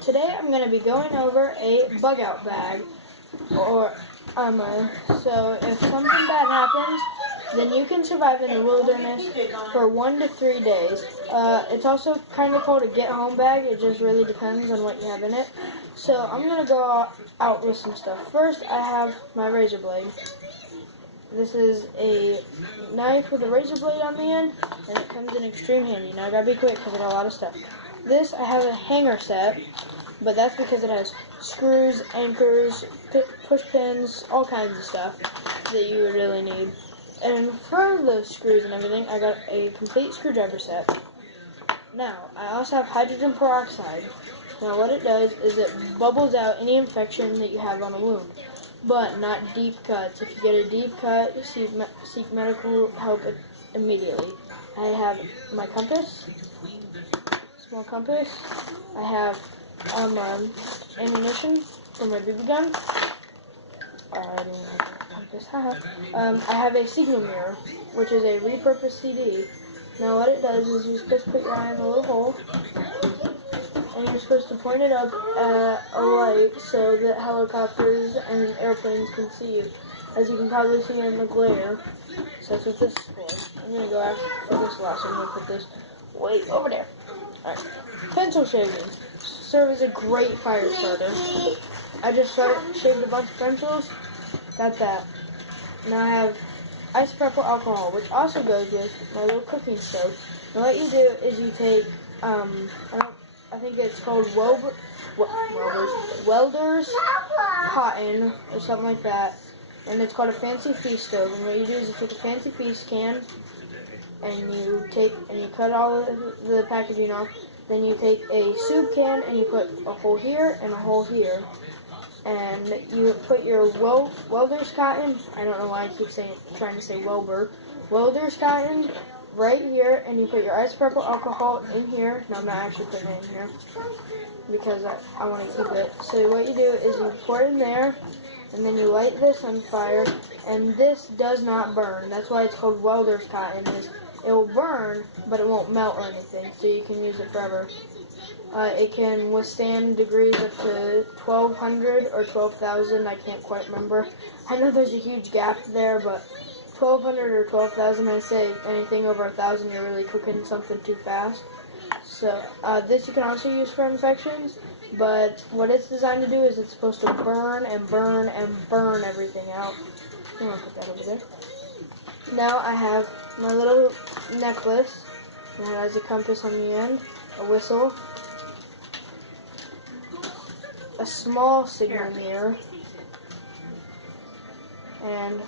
today I'm going to be going over a bug out bag or armor. So if something bad happens, then you can survive in the wilderness for 1 to 3 days. It's also kind of called a get home bag. It just really depends on what you have in it. So I'm going to go out with some stuff. First, I have my razor blade. This is a knife with a razor blade on the end, and it comes in extreme handy. Now I gotta be quick because I got a lot of stuff. This, I have a hanger set, but that's because it has screws, anchors, push pins, all kinds of stuff that you would really need. And for those screws and everything, I got a complete screwdriver set. Now, I also have hydrogen peroxide. Now what it does is it bubbles out any infection that you have on a wound. But not deep cuts. If you get a deep cut, seek medical help immediately. I have my compass, small compass. I have ammunition for my BB gun. I don't have a compass. I have a signal mirror, which is a repurposed CD. Now what it does is you're supposed to put your eye in the little hole, and you're supposed to point it up at a light so that helicopters and airplanes can see you. As you can probably see in the glare. So that's what this is for. I'm going to go after this last one. I'm going to put this way over there. Alright. Pencil shavings serve as a great fire starter. I just shaved a bunch of pencils. Got that. Now I have isopropyl alcohol, which also goes with my little cooking stove. Now what you do is you take, I think it's called welder's cotton or something like that, and it's called a fancy feast stove. And what you do is you take a fancy feast can and you cut all of the packaging off. Then you take a soup can and you put a hole here and a hole here, and you put your welder's cotton. I don't know why I keep trying to say welder's cotton right here, and you put your isopropyl alcohol in here. No, I'm not actually putting it in here because I want to keep it. So what you do is you pour it in there, and then you light this on fire, and this does not burn. That's why it's called welder's cotton. It will burn, but it won't melt or anything, so you can use it forever. It can withstand degrees up to 1,200 or 12,000. I can't quite remember. I know there's a huge gap there, but 1,200 or 12,000, I say anything over 1,000, you're really cooking something too fast. So this you can also use for infections, but what it's designed to do is it's supposed to burn and burn and burn everything out. I'm going to put that over there. Now I have my little necklace that has a compass on the end, a whistle, a small signal mirror, and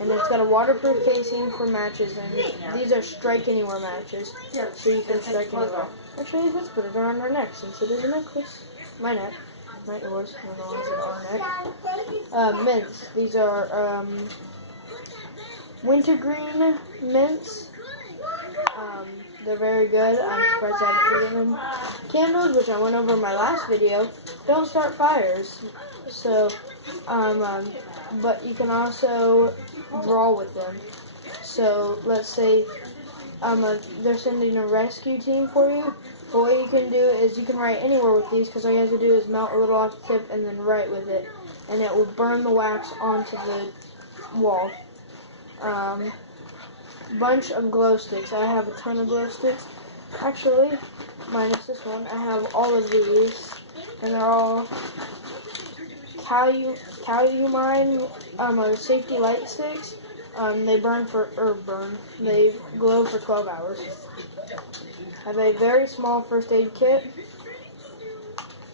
it's got a waterproof casing for matches, and these are strike anywhere matches, so you can strike anywhere. Actually, let's put it around our neck since it is a necklace. My neck, not yours. I don't know why it's our neck. Mints. These are wintergreen mints. They're very good. I'm surprised I haven't eaten them. Candles, which I went over in my last video, don't start fires. So, but you can also draw with them. So let's say they're sending a rescue team for you. But what you can do is you can write anywhere with these, because all you have to do is melt a little off the tip and then write with it, and it will burn the wax onto the wall. Bunch of glow sticks. I have a ton of glow sticks. Actually, minus this one, I have all of these, and they're all Caluimine safety light sticks. They they glow for 12 hours. I have a very small first aid kit.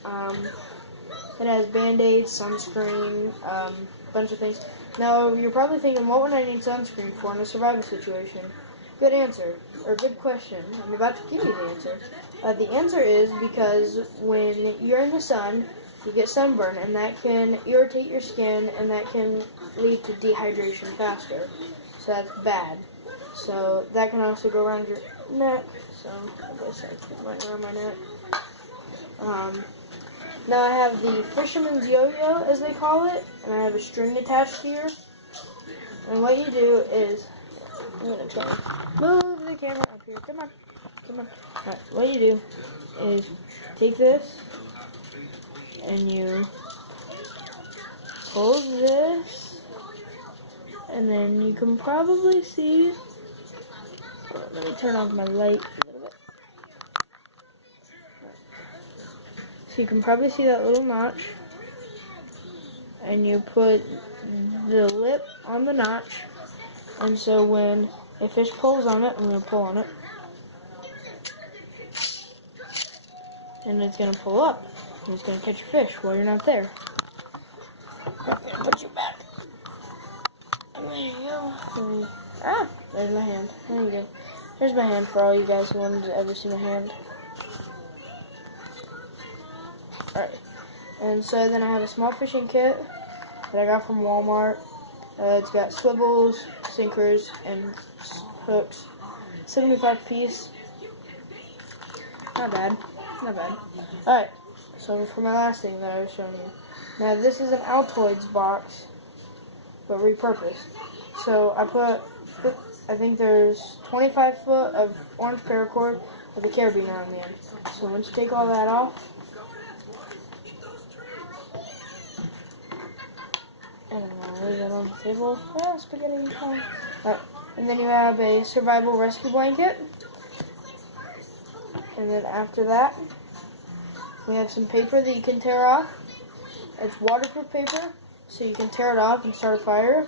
It has band-aids, sunscreen, a bunch of things. Now, you're probably thinking, what would I need sunscreen for in a survival situation? Good answer, or good question. I'm about to give you the answer. The answer is because when you're in the sun, you get sunburn, and that can irritate your skin, and that can lead to dehydration faster. So that's bad. So that can also go around your neck. So I guess I put mine around my neck. Now I have the fisherman's yo-yo, as they call it, and I have a string attached here. And what you do is, I'm going to try to move the camera up here. Come on. Alright, what you do is take this, and you pull this, and then you can probably see, let me turn off my light a little bit. So you can probably see that little notch, and you put the lip on the notch, and so when a fish pulls on it, I'm going to pull on it, and it's going to pull up, and it's going to catch a fish while you're not there. I'm going to put you back. And there you go. There's my hand. There you go. Here's my hand for all you guys who wanted to ever see my hand. Alright. And so then I have a small fishing kit that I got from Walmart. It's got swivels, sinkers, and hooks. 75 piece. Not bad. Not bad. Alright. So for my last thing that I was showing you. Now this is an Altoids box, but repurposed. So I put, I think there's 25 foot of orange paracord with a carabiner on the end. So once you take all that off, and I'm going to leave that on the table. Spaghetti. Alright, and then you have a survival rescue blanket. And then after that, we have some paper that you can tear off. It's waterproof paper, so you can tear it off and start a fire.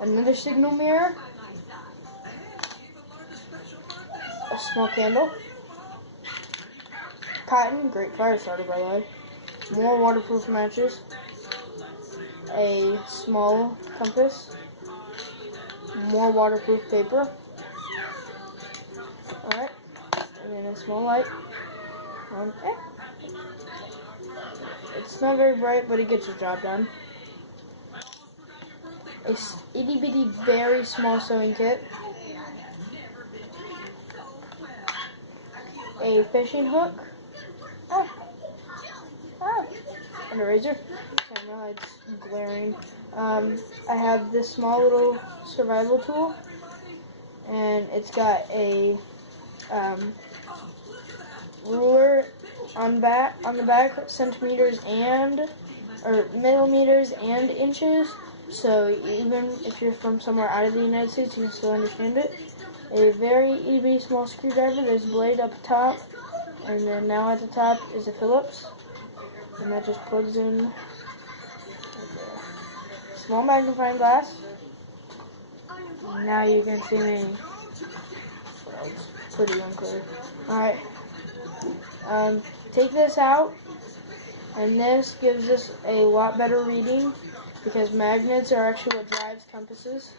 Another signal mirror. A small candle. Cotton, great fire starter by the way. More waterproof matches. A small compass. More waterproof paper. Alright. And then a small light. It's not very bright, but it gets the job done. A itty bitty, very small sewing kit. A fishing hook. And a razor. I know it's glaring. I have this small little survival tool, and it's got a ruler on the back, centimeters or millimeters and inches. So even if you're from somewhere out of the United States, you can still understand it. A very itty bitty small screwdriver. There's a blade up top, and then now at the top is a Phillips, and that just plugs in right there. Small magnifying glass. Now you can see me. It's pretty unclear. Alright. Take this out, and this gives us a lot better reading because magnets are actually what drives compasses.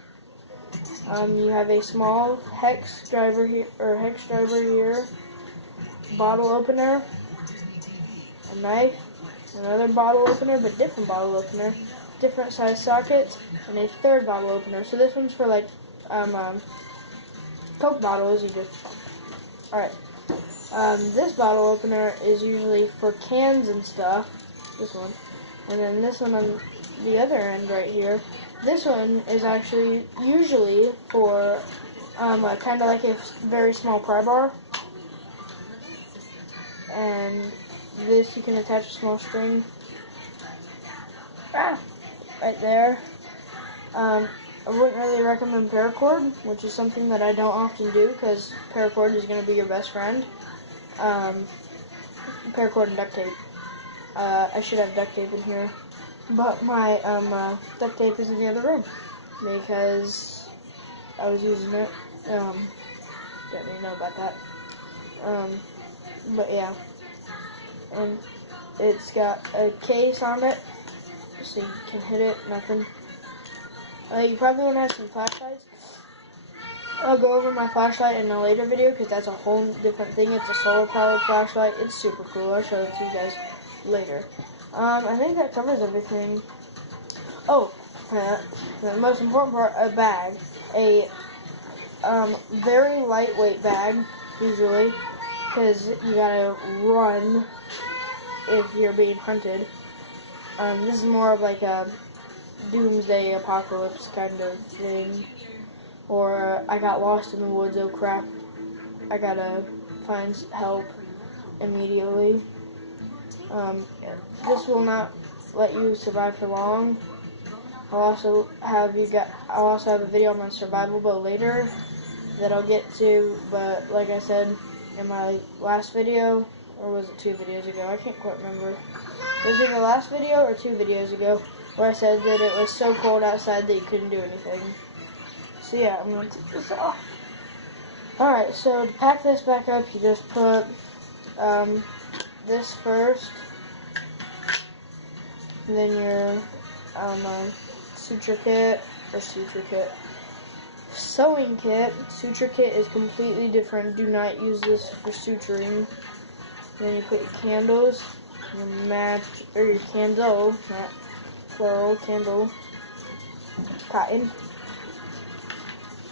You have a small hex driver here, bottle opener, a knife, another bottle opener, but different bottle opener, different size sockets, and a third bottle opener. So this one's for like Coke bottles. Alright. This bottle opener is usually for cans and stuff. This one, and then this one on the other end right here. This one is actually usually for kind of like a very small pry bar. And this you can attach a small string. Right there. I wouldn't really recommend paracord, which is something that I don't often do because paracord is going to be your best friend. Paracord and duct tape. I should have duct tape in here, but my duct tape is in the other room because I was using it. Didn't really know about that. But yeah, and it's got a case on it, so you can hit it. Nothing. You probably want to have some flashlights. I'll go over my flashlight in a later video because that's a whole different thing. It's a solar powered flashlight. It's super cool. I'll show it to you guys later. I think that covers everything. Oh, the most important part, a bag. A very lightweight bag, usually, because you gotta run if you're being hunted. This is more of like a doomsday apocalypse kind of thing. Or I got lost in the woods, oh crap, I gotta find help immediately. This will not let you survive for long. I'll also have a video on my survival boat later that I'll get to, but like I said in my last video, or was it 2 videos ago? I can't quite remember. It was either the last video or 2 videos ago where I said that it was so cold outside that you couldn't do anything. So yeah, I'm going to take this off. Alright, so to pack this back up, you just put this first, and then your sewing kit. Suture kit is completely different. Do not use this for suturing. Then you put your candles, your candle, not plural, candle, cotton.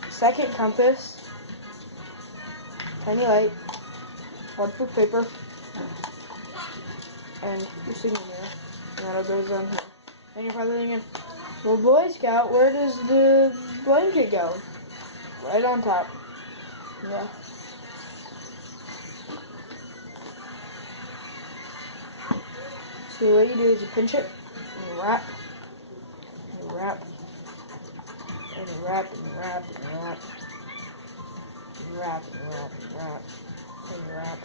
Second compass, tiny light, waterproof paper, and your signature. And that all goes on here. And you're probably thinking, well, Boy Scout, where does the blanket go? Right on top. Yeah. So what you do is you pinch it, and you wrap, and you wrap, and you wrap, and you wrap, and you wrap, and you wrap, and you wrap, and you wrap, and you wrap,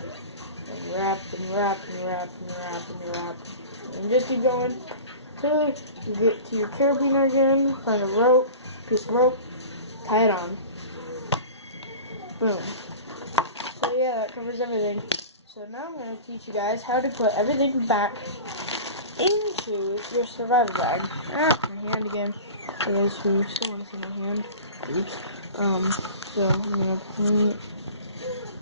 and you wrap, and you wrap, and you wrap, and you wrap, and you wrap, and just keep going till you get to your carabiner again. Find a rope, piece of rope, tie it on. Boom. So yeah, that covers everything. So now I'm going to teach you guys how to put everything back into your survival bag. My hand again. For those who still want to see my hand. Oops. So I'm going to clean it.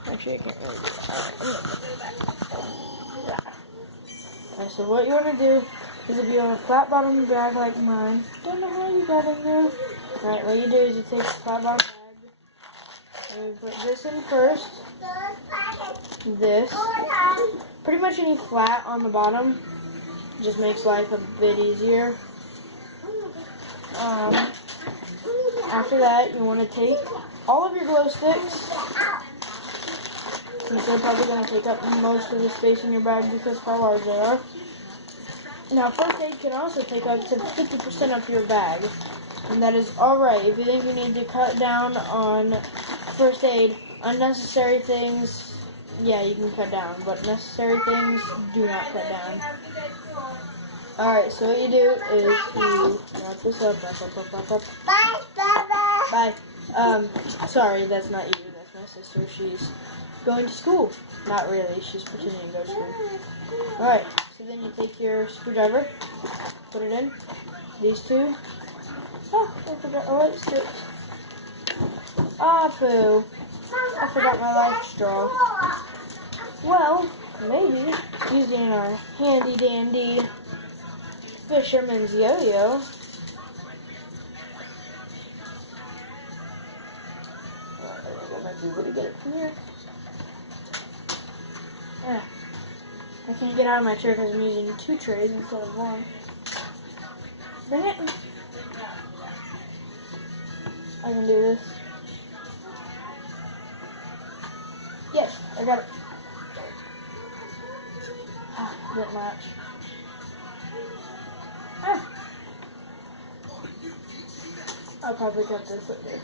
Actually, I can't really do that. Alright, I'm going to put it back. Yeah. Alright, so what you want to do is if you have a flat bottom bag like mine, don't know how you got in there. Alright, what you do is you take the flat bottom bag and you put this in first. This. Pretty much any flat on the bottom just makes life a bit easier. After that, you want to take all of your glow sticks. Since they're probably going to take up most of the space in your bag because of how large they are. Now, first aid can also take up to 50% of your bag. And that is alright. If you think you need to cut down on first aid, unnecessary things, yeah, you can cut down. But necessary things, do not cut down. Alright, so what you do is you wrap this up. Bye, Baba. Bye. Sorry, that's not you. That's my sister. She's going to school. Not really. She's pretending to go to school. Alright, so then you take your screwdriver, put it in. These two. Oh, I forgot the light strips. Ah, poo. I forgot my life straw. Well, maybe using our handy dandy fisherman's yo-yo. I might be really good from here. I can't get out of my chair because I'm using 2 trays instead of 1. Dang it. I can do this. Yes, I got it. Didn't match. I'll probably cut this later.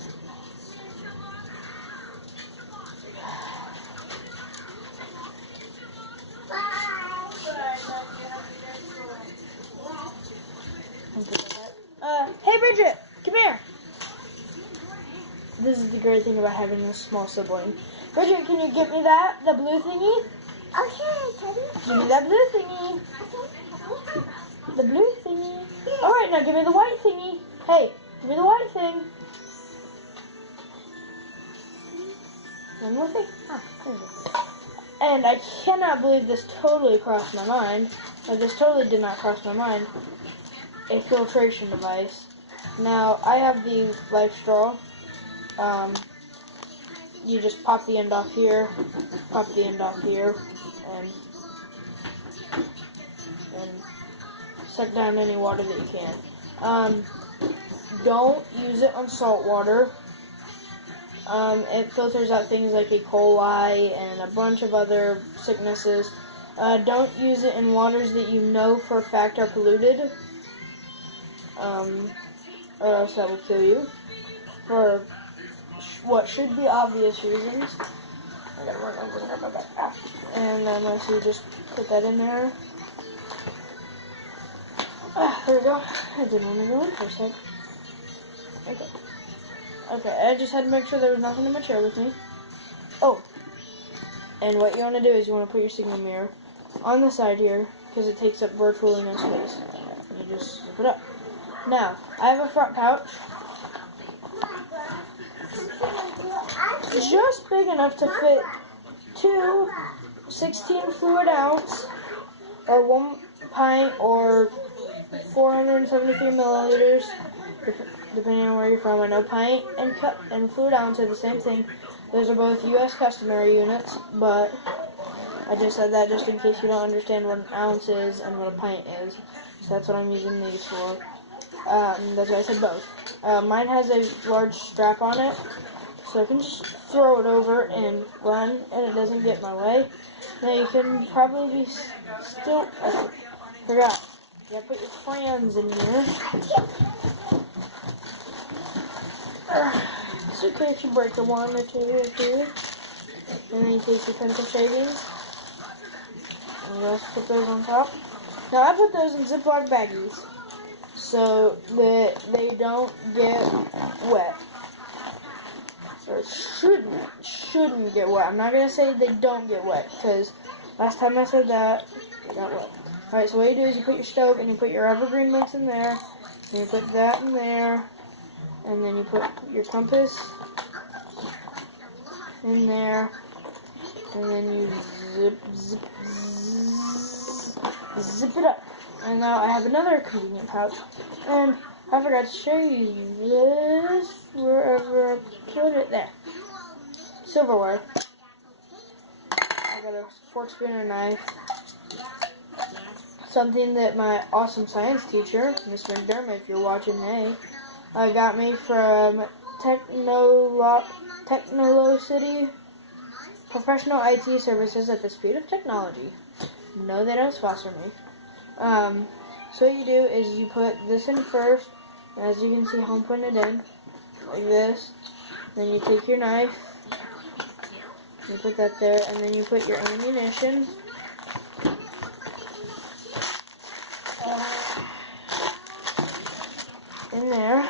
Hey Bridget, come here. This is the great thing about having a small sibling. Bridget, can you get me that? The blue thingy? Okay, Teddy. Give me that blue thingy. Okay. The blue thingy. Alright, now give me the white thingy. Hey, give me the white thing. One more thing. Ah, there you go. And I cannot believe this totally crossed my mind. Like, this totally did not cross my mind. A filtration device. Now, I have the life straw. You just pop the end off here, pop the end off here, and suck down any water that you can. Don't use it on salt water. It filters out things like E. coli and a bunch of other sicknesses. Don't use it in waters that you know for a fact are polluted, or else that will kill you. For what should be obvious reasons. I gotta run over and grab my backpack. And then so you just put that in there. There we go. I didn't want to go in for a sec. Okay. Okay, I just had to make sure there was nothing in my chair with me. Oh. And what you want to do is you want to put your signal mirror on the side here, because it takes up virtually no space. And you just zip it up. Now, I have a front pouch. Just big enough to fit 2 16 fluid ounce or 1 pint or 473 milliliters, depending on where you're from. I know pint and cup and fluid ounce are the same thing. Those are both U.S. customary units, but I just said that just in case you don't understand what an ounce is and what a pint is. So that's what I'm using these for. That's why I said both. Mine has a large strap on it, so I can just throw it over and run, and it doesn't get in my way. Now you can probably be still. I forgot. You gotta put your crayons in here. It's okay if you break a one or two or two. And then you take your pencil shavings. And just put those on top. Now I put those in Ziploc baggies so that they don't get wet. Or shouldn't get wet. I'm not gonna say they don't get wet, because last time I said that, they got wet. Alright, so what you do is you put your stove and you put your evergreen mix in there, and you put that in there, and then you put your compass in there, and then you zip it up. And now I have another convenient pouch, and I forgot to show you this wherever I put it. There. Silverware. I got a fork, spoon, and knife. Something that my awesome science teacher, Miss McDermott, if you're watching, hey, got me from Technolocity Professional IT Services at the Speed of Technology. No, they don't sponsor me. So what you do is you put this in first, and as you can see how I'm putting it in, like this. Then you take your knife, you put that there, and then you put your ammunition. In there.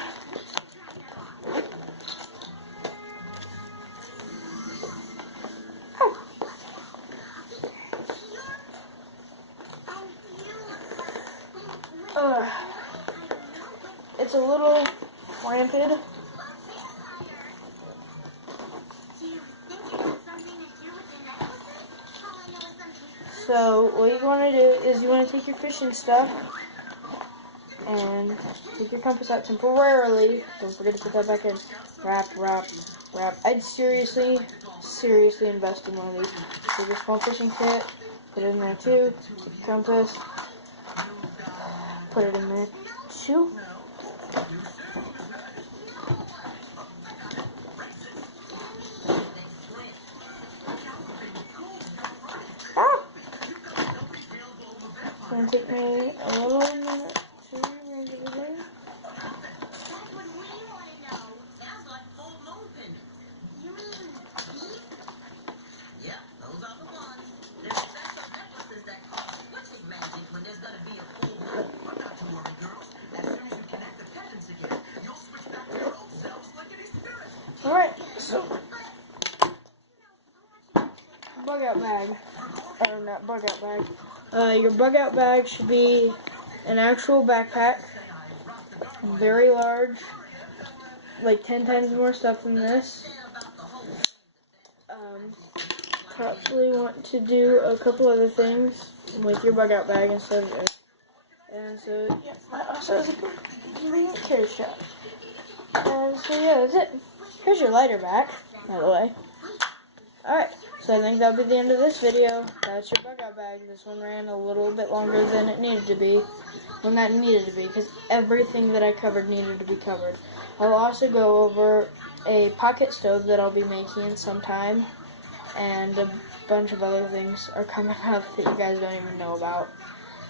It's a little rampant. So what you want to do is you want to take your fishing stuff and take your compass out temporarily. Don't forget to put that back in. Wrap. I'd seriously invest in one of these. Take your small fishing kit, put it in there too. Take your compass, put it in there too. It's going to take me a little minute to arrange everything. Alright, so bug out bag. Or not bug out bag. Your bug out bag should be an actual backpack. Very large. Like 10 times more stuff than this. Probably want to do a couple other things with your bug out bag instead of this. And so, yeah, I also has a convenient carry strap. And so, yeah, that's it. Here's your lighter back, by the way. Alright, so I think that'll be the end of this video. That's your bug out bag. This one ran a little bit longer than it needed to be. Well, not needed to be, because everything that I covered needed to be covered. I'll also go over a pocket stove that I'll be making sometime, and bunch of other things are coming up that you guys don't even know about.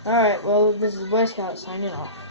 Alright, well, this is Boy Scout signing off.